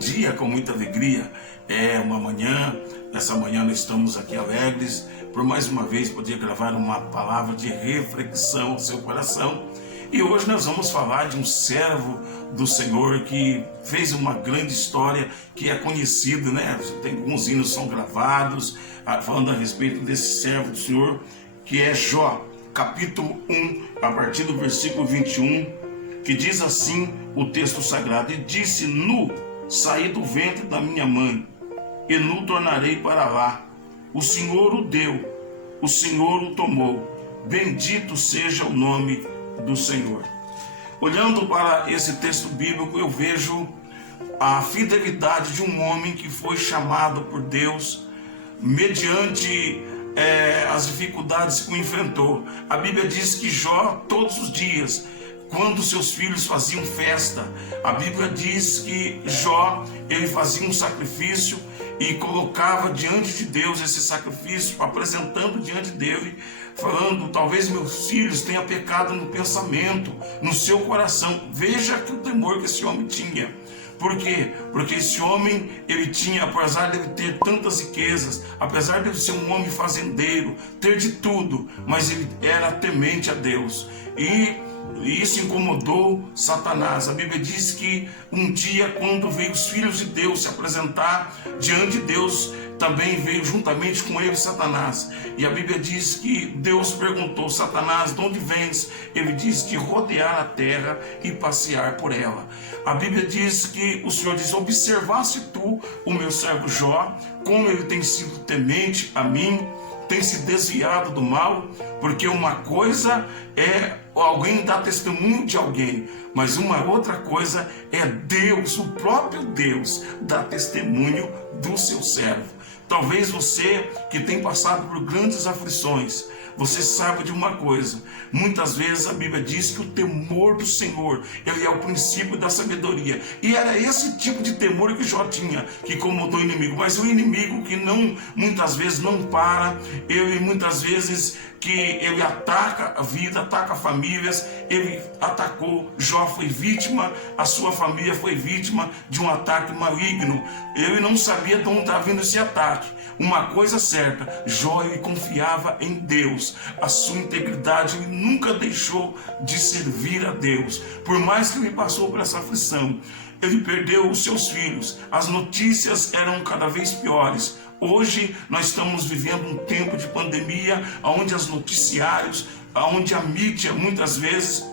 dia, com muita alegria. Nessa manhã nós estamos aqui alegres por mais uma vez poder gravar uma palavra de reflexão ao seu coração. E hoje nós vamos falar de um servo do Senhor que fez uma grande história, que é conhecido, né? Tem alguns hinos são gravados falando a respeito desse servo do Senhor, que é Jó, capítulo 1, a partir do versículo 21, que diz assim o texto sagrado: E disse: Nu saí do ventre da minha mãe, e nu tornarei para lá. O Senhor o deu, o Senhor o tomou. Bendito seja o nome do Senhor. Olhando para esse texto bíblico, eu vejo a fidelidade de um homem que foi chamado por Deus mediante as dificuldades que o enfrentou. A Bíblia diz que Jó, todos os dias, quando seus filhos faziam festa, a Bíblia diz que Jó, ele fazia um sacrifício e colocava diante de Deus esse sacrifício, apresentando diante dele, falando: talvez meus filhos tenham pecado no pensamento, no seu coração. Veja que o temor que esse homem tinha. Por quê? Porque esse homem, ele tinha, apesar de ele ter tantas riquezas, apesar de ele ser um homem fazendeiro, ter de tudo, mas ele era temente a Deus. E isso incomodou Satanás. A Bíblia diz que um dia, quando veio os filhos de Deus se apresentar diante de Deus, também veio juntamente com ele Satanás. E a Bíblia diz que Deus perguntou: Satanás, de onde vens? Ele diz: de rodear a terra e passear por ela. A Bíblia diz que o Senhor diz: observaste tu o meu servo Jó, como ele tem sido temente a mim, tem se desviado do mal. Porque uma coisa é alguém dar testemunho de alguém, mas uma outra coisa é Deus, o próprio Deus, dar testemunho do seu servo. Talvez você que tem passado por grandes aflições, você saiba de uma coisa: muitas vezes a Bíblia diz que o temor do Senhor, ele é o princípio da sabedoria. E era esse tipo de temor que Jó tinha, que incomodou o inimigo. Mas o inimigo que muitas vezes não para, ele muitas vezes que ele ataca a vida, ataca famílias. Ele atacou, Jó foi vítima, a sua família foi vítima de um ataque maligno. Ele não sabia de onde estava vindo esse ataque. Uma coisa certa: Jó, ele confiava em Deus. A sua integridade, ele nunca deixou de servir a Deus. Por mais que ele passou por essa aflição, ele perdeu os seus filhos, as notícias eram cada vez piores. Hoje nós estamos vivendo um tempo de pandemia, onde os noticiários, onde a mídia muitas vezes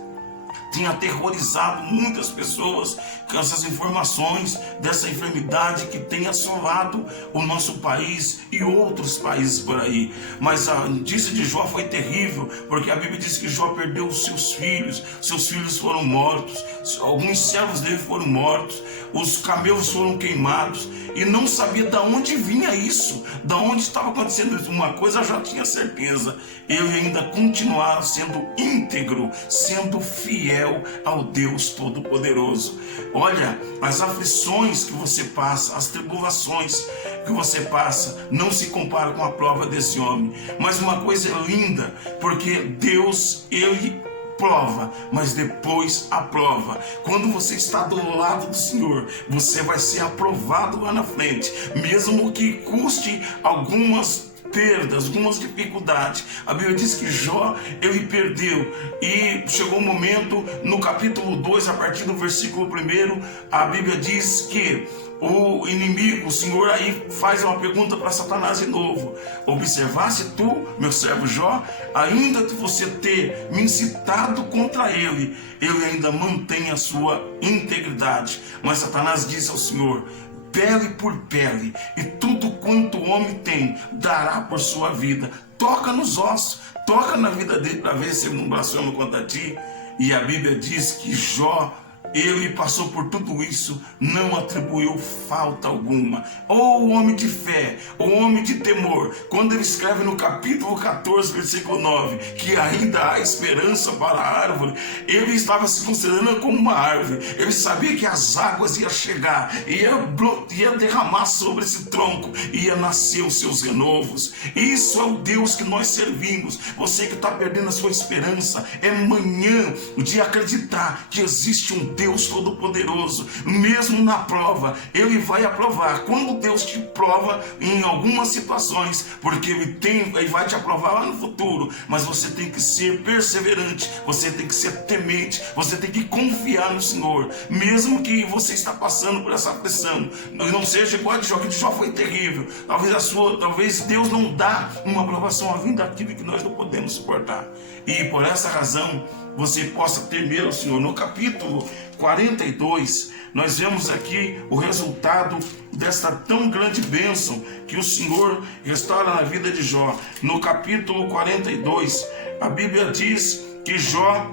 tem aterrorizado muitas pessoas com essas informações dessa enfermidade que tem assolado o nosso país e outros países por aí. Mas a notícia de Jó foi terrível, porque a Bíblia diz que Jó perdeu os seus filhos foram mortos, alguns servos dele foram mortos, os camelos foram queimados, e não sabia de onde vinha isso, de onde estava acontecendo isso. Uma coisa já tinha certeza: ele ainda continuava sendo íntegro, sendo fiel ao Deus Todo-Poderoso. Olha, as aflições que você passa, as tribulações que você passa, não se compara com a prova desse homem. Mas uma coisa é linda, porque Deus, ele prova, mas depois aprova. Quando você está do lado do Senhor, você vai ser aprovado lá na frente, mesmo que custe algumas perdas, algumas dificuldades. A Bíblia diz que Jó, ele perdeu, e chegou um momento no capítulo 2, a partir do versículo 1, a Bíblia diz que o inimigo, o Senhor, aí faz uma pergunta para Satanás de novo: observaste tu, meu servo Jó? Ainda que você ter me incitado contra ele, ele ainda mantém a sua integridade. Mas Satanás disse ao Senhor: pele por pele, e tudo quanto o homem tem dará por sua vida. Toca nos ossos, toca na vida dele para ver se ele não blasfema contra ti. E a Bíblia diz que Jó, ele passou por tudo isso, não atribuiu falta alguma. O homem de fé, o homem de temor, quando ele escreve no capítulo 14, versículo 9, que ainda há esperança para a árvore, ele estava se considerando como uma árvore. Ele sabia que as águas iam chegar, ia derramar sobre esse tronco, ia nascer os seus renovos. Isso é o Deus que nós servimos. Você que está perdendo a sua esperança, é manhã de acreditar que existe um Deus Deus Todo-Poderoso, mesmo na prova, Ele vai aprovar. Quando Deus te prova em algumas situações, porque Ele vai te aprovar lá no futuro, mas você tem que ser perseverante, você tem que ser temente, você tem que confiar no Senhor, mesmo que você está passando por essa pressão. Não seja igual a de Jó, que de Jó foi terrível. Talvez Deus não dá uma aprovação a vir daquilo que nós não podemos suportar. E por essa razão, você possa temer ao Senhor. No capítulo 42, nós vemos aqui o resultado desta tão grande bênção que o Senhor restaura na vida de Jó. No capítulo 42, a Bíblia diz que Jó,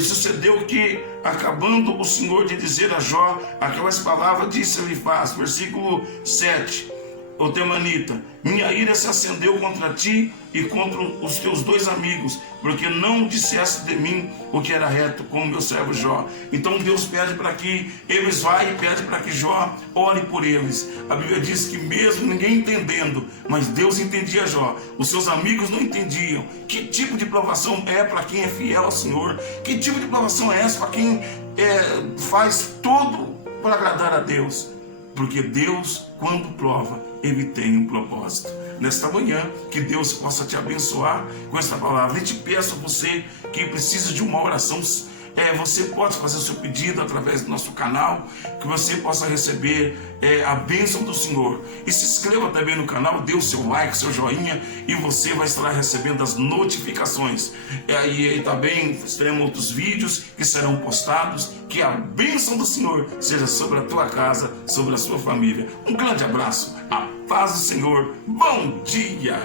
sucedeu que, acabando o Senhor de dizer a Jó aquelas palavras, disse a Elifaz, versículo 7, o temanita: minha ira se acendeu contra ti e contra os teus dois amigos, porque não disseste de mim o que era reto, como meu servo Jó. Então Deus pede para que eles vá e pede para que Jó ore por eles. A Bíblia diz que mesmo ninguém entendendo, mas Deus entendia Jó. Os seus amigos não entendiam. Que tipo de provação é para quem é fiel ao Senhor? Que tipo de provação é essa para quem faz tudo para agradar a Deus? Porque Deus, quando prova, Ele tem um propósito. Nesta manhã, que Deus possa te abençoar com esta palavra. E te peço a você que precisa de uma oração, você pode fazer o seu pedido através do nosso canal, que você possa receber a bênção do Senhor. E se inscreva também no canal, dê o seu like, seu joinha, e você vai estar recebendo as notificações. E também teremos outros vídeos que serão postados. Que a bênção do Senhor seja sobre a tua casa, sobre a sua família. Um grande abraço, a paz do Senhor, bom dia!